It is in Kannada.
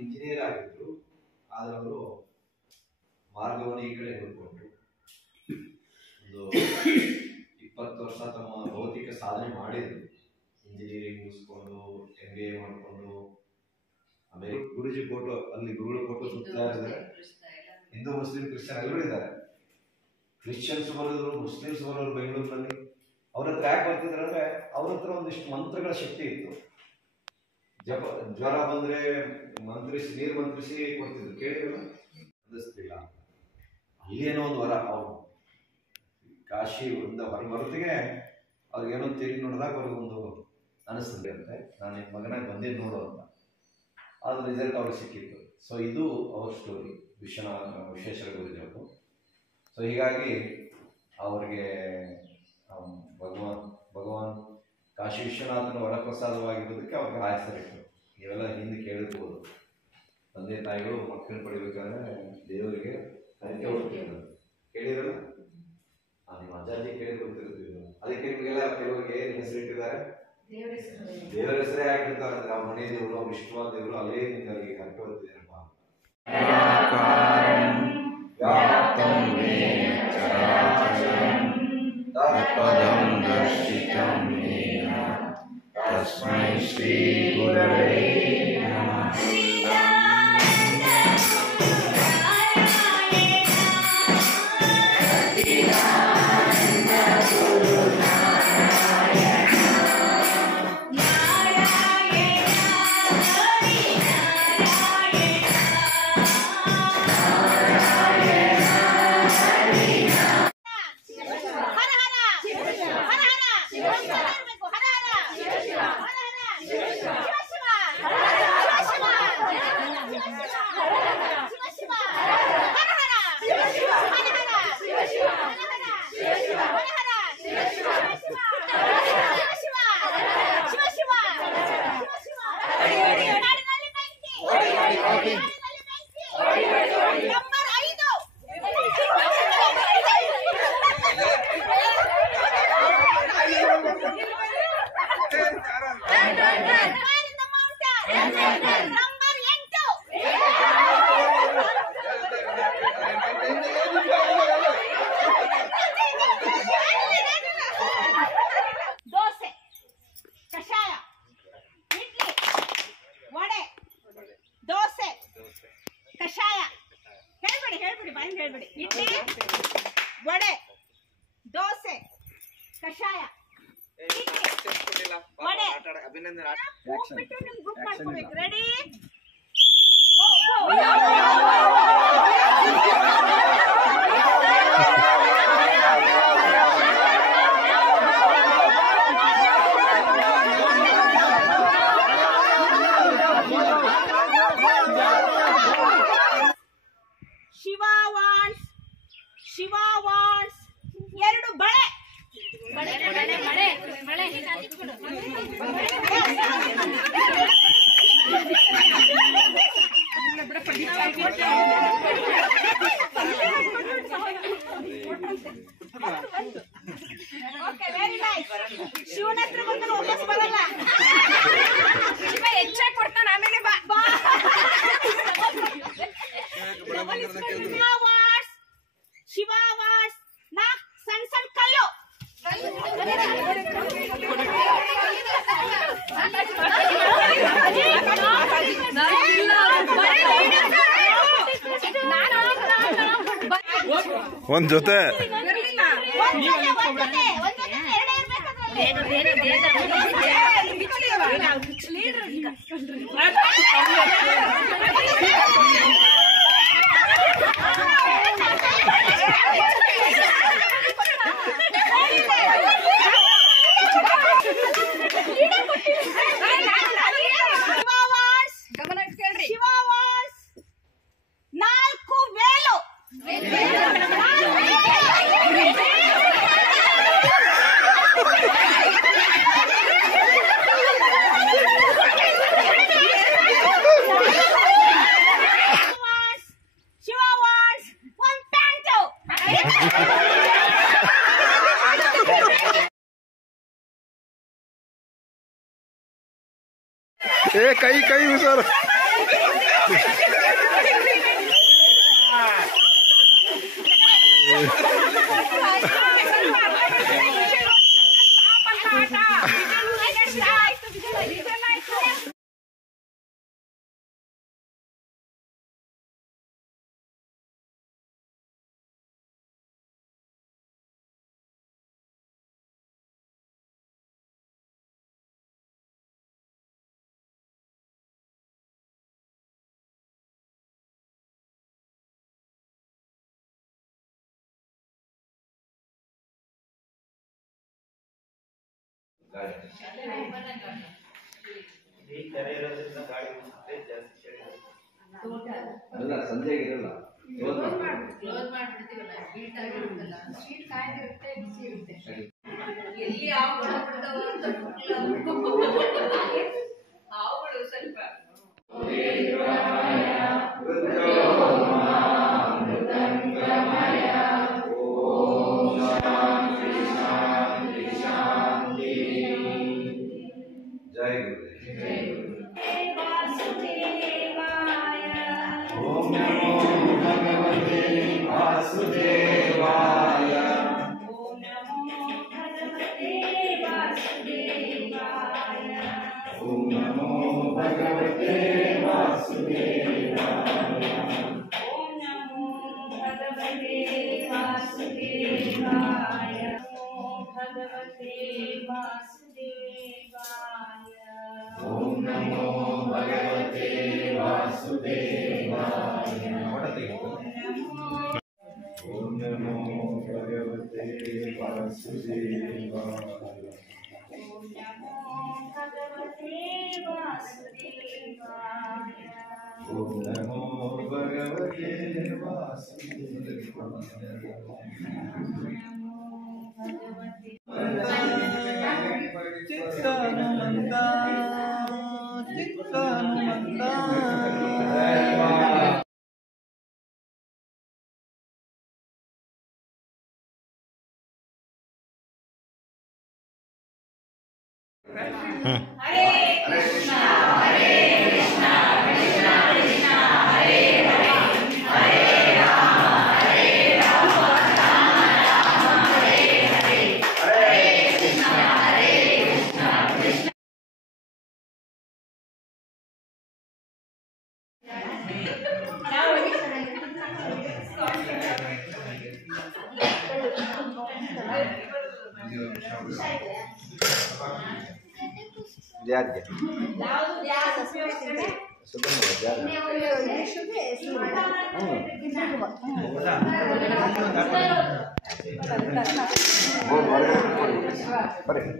ಇಂಜಿನಿಯರ್ ಆಗಿದ್ರು, ಆದ್ರೆ ಅವರು ಮಾರ್ಗವನ್ನು ಈ ಕಡೆ ಹುಡುಕೊಂಡು ಒಂದು 20 ವರ್ಷ ತಮ್ಮ ಭೌತಿಕ ಸಾಧನೆ ಮಾಡಿದ್ರು. ಇಂಜಿನಿಯರಿಂಗ್ ಮುಗಿಸ್ಕೊಂಡು MBA ಮಾಡಿಕೊಂಡು ಆಮೇಲೆ ಗುರುಜಿ ಫೋಟೋ, ಅಲ್ಲಿ ಗುರುಗಳ ಫೋಟೋ ಸುತ್ತಾ ಇದ್ದಾರೆ. ಹಿಂದೂ ಮುಸ್ಲಿಂ ಕ್ರಿಶ್ಚಿಯನ್ ಎಲ್ಲರೂ ಇದ್ದಾರೆ. ಕ್ರಿಶ್ಚಿಯನ್ಸ್ ಬರೋದ್ರು, ಮುಸ್ಲಿಮ್ಸ್ ಬರೋರು ಬೆಂಗಳೂರಿನಲ್ಲಿ. ಅವ್ರ ಹತ್ರ ಯಾಕೆ ಬರ್ತಿದ್ರು ಅಂದ್ರೆ ಅವ್ರ ಹತ್ರ ಒಂದಿಷ್ಟು ಮಂತ್ರಗಳ ಶಕ್ತಿ ಇತ್ತು. ಜ್ವರ ಬಂದ್ರೆ ಮಂತ್ರಿಸಿ, ನೀರು ಮಂತ್ರಿಸಿ ಕೊಡ್ತಿದ್ರು. ಕೇಳಿರಲ್ಲ, ಅಂದಿಸ್ತಿಲ್ಲ. ಅಲ್ಲೇನೋ ಒಂದು ವರ. ಅವ್ರು ಕಾಶಿ ಹೊರಗೆ ಅವ್ರಿಗೇನೋ ತಿರುಗಿ ನೋಡಿದಾಗ ಅವ್ರಿಗೊಂದು ಅನಿಸ್ತದೆ ಅಂತೆ, ನಾನು ನಿಮ್ಮ ಮಗನಾಗಿ ಬಂದಿದ್ದು ನೋಡು ಅಂತ. ಅದ್ರ ರಿಸಲ್ಟ್ ಅವ್ರಿಗೆ ಸಿಕ್ಕಿತ್ತು. ಸೊ ಇದು ಅವ್ರ ಸ್ಟೋರಿ, ವಿಶ್ವೇಶ್ವರ ಗುರುಜಿಯವರು. ಸೊ ಹೀಗಾಗಿ ಅವ್ರಿಗೆ ಭಗವಾನ್ ಕಾಶಿ ವಿಶ್ವನಾಥನ ವರಪ್ರಸಾದವಾಗಿರೋದಕ್ಕೆ ಅವ್ರಿಗೆ ಆಯಸರಿಟ್ಟು. ನೀವೆಲ್ಲ ಹಿಂದೆ ಕೇಳಿರ್ಬೋದು, ತಂದೆ ತಾಯಿಗಳು ಮಕ್ಕಳನ್ನ ಪಡಿಬೇಕಾದ್ರೆ ದೇವರಿಗೆ ಹರಕೆ ಹೊಡ್ತಿದ್ರು. ಕೇಳಿರಲ್ಲ? ನಿಮ್ಮ ಅಜ್ಜಾಜಿ ಕೇಳಿ ಗೊತ್ತಿರ್ತೀವಿ. ಅದಕ್ಕೆ ನಿಮಗೆಲ್ಲ ಕೆಲವರಿಗೆ ಹೆಸರಿಟ್ಟಿದ್ದಾರೆ, ದೇವರ ಹೆಸರೇ ಆಗಿರ್ತಾರೆ. ಅಂದ್ರೆ ಅವ್ರ ಮನೆ ದೇವರು, ಅವ್ರ ಇಷ್ಟವಾದ ದೇವರು, ಅಲ್ಲೇ ನಿಮಗೆ ಹರಕೆ ಹೊಡ್ತಿದ್ದೀರಪ್ಪ. तस्मै श्री गुरवे नमः। ವಡೆ, ದೋಸೆ, ಕಷಾಯ, ವಡೆ. ಹೋಗ್ಬಿಟ್ಟು ನಿಮ್ಗೆ ಬುಕ್ ಮಾಡ್ಕೋಬೇಕು. ರೆಡಿ? ಶಿವ ವಾಟ್ಸ್ 2 ಬಳೆ. Okay, very nice. ಶಿವನ ಹತ್ರ ಬಂದ್ರೆ ವಾಪಸ್ ಬರಲ್ಲ. ಶಿವ ಹೆಚ್ಚಾಗಿ ಕೊಡ್ತಾನೆ, ಆಮೇಲೆ ಬಾ. ಶಿವ ವಾಟ್ಸ್ ನಾ ಸಣ್ಣ ಸಣ್ಣ ಕಲ್ಲು. ಒಂದ್ ಜೊತೆ ए कई कई सर ಅಲ್ಲ ಸಂಜೆಗೆ ಇರಲ್ಲ ಕ್ಲೋಸ್ ಮಾಡ್ಬಿಡ್ತೀವಲ್ಲ ಹೀಟ್ ಆಗಿರುತ್ತಲ್ಲ ಹೀಟ್ ಕಾಯ್ದಿರುತ್ತೆ ಬಿಸಿ ಇರುತ್ತೆ ಎಲ್ಲಿ ಹಾವುಗಳು ಬಿಡ್ತಾವ ಅಂತ ಹಾವುಗಳು ಸ್ವಲ್ಪ ಜೈ ಗುರುದೇವ್. ಓಂ ನಮೋ ಭಗವತೆ ವಾಸುದೇವಾಯ. ಓಂ ನಮೋ ಭಗವತೆ ವಾಸುದೇವಾಯ. ಓಂ ನಮೋ ಭಗವತೆ ವಾಸುದೇವಾಯ. ಓಂ ನಮೋ ಭಗವತೆ ವಾಸುದೇವಾಯ. ನಮೋ ಭಗವತೆ ವಾಸುದೇವಾಯ. ಓಂ ನಮೋ ಭಗವತೆ ವಾಸುದೇವಾಯ. ಓಂ ನಮೋ ಭಗವತೆ ವಾಸುದೇವಾಯ. ಓಂ ನಮೋ ಭಗವತೆ ವಾಸುದೇವಾಯ. ಓಂ ನಮೋ ಭಗವತೆ ವಾಸುದೇವಾಯ. ಚಿತ್ತನುಮಂತ ಚಿತ್ತನುಮಂತ ಯಾರಿಗೆ ಬರ್ರಿ.